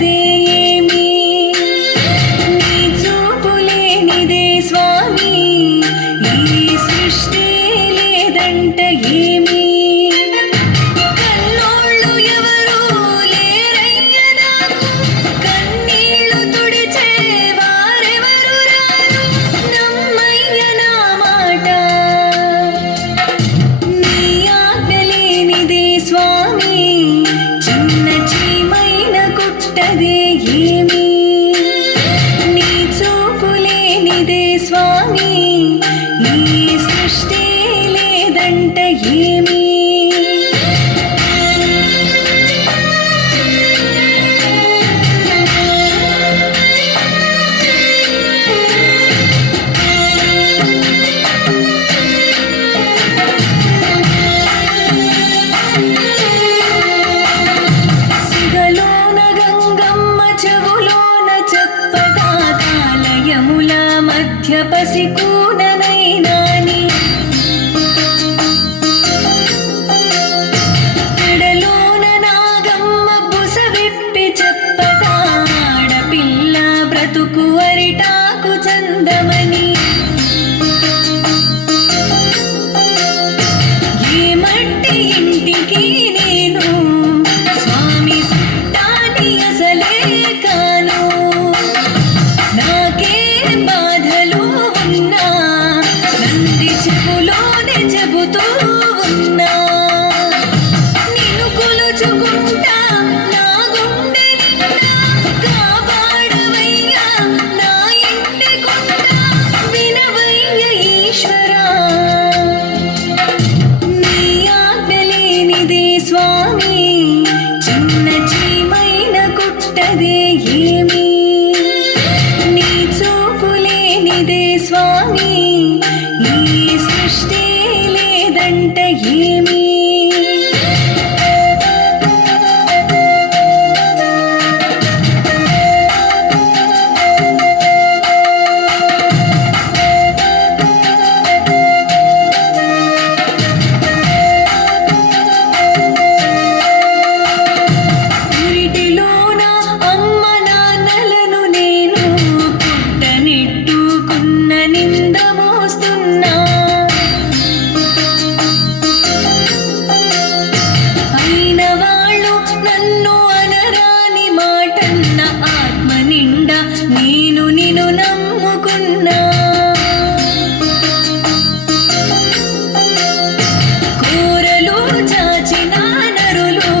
కుట్టదే ఏమి నీ చూపు లేనిదే స్వామి ఈ సృష్టి లేదంట ఏమి కన్నోళ్ళు ఎవరు లేరయ్య నాకు కన్నీళ్లు తుడిచే వారెవరు రారు నమ్మయ్య నా మాట నీ ఆజ్ఞ లేనిదే స్వామి చిన్న చీమైన కుట్టదే ఏమి నీ చూపు లేనిదే స్వామి ఈ సృష్టి లేదంట ఏమి సిగలోన గంగమ్మ చెవులోన చెప్పదాతాలయముల మధ్య పసికూననైనాని మెడలోన నాగమ్మ బుస విప్పి చెప్పదా ఆడపిల్ల బ్రతుకు అరిటాకు చందమని ఏ మట్టి ఇంటికి నేను స్వామి సుట్టాని అసలే కాను నాకే బాధలు ఉన్నా నంది చెవులోనే చెబుతూ ఉన్నా నిన్ను కొలుచుకుంటా నా గుండె నిండా కాపాడవయ్యా నా ఇంటి కొండ వినవయ్య ఈశ్వరా నీ ఆజ్ఞ లేనిదే స్వామి చిన్న చీమైన కుట్టదే ఏమి నీ చూపు లేనిదే స్వామి ఈ సృష్టి లేదంట ఏమి పురిటిలోన అమ్మ నాన్నలను నేను పుట్టనెట్టుకున్న నింద మోస్తున్నా అయిన వాళ్ళు నన్ను అనరాని మాటన్న ఆత్మ నిండా నేను నిన్ను నమ్ముకున్నా కూరలు చాచిన నరులు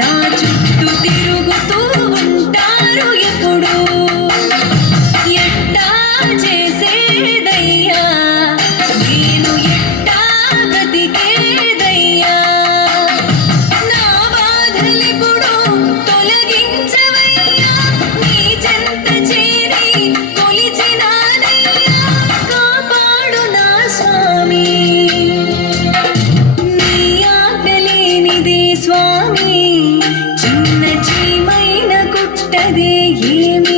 నా చుట్టూ తిరుగుతూ ఉంటారు ఎప్పుడు ఎట్టా చేసేదయ్యా నేను ఎట్టా బతికేదయ్యా నా బాధలిప్పుడు తొలగించవయ్యా నీ చెంత చేరి కొలిచినానయ్యా కాపాడు నా స్వామి నీ ఆజ్ఞ లేనిదే స్వామి చిన్న చీమైన కుట్టదే ఏమి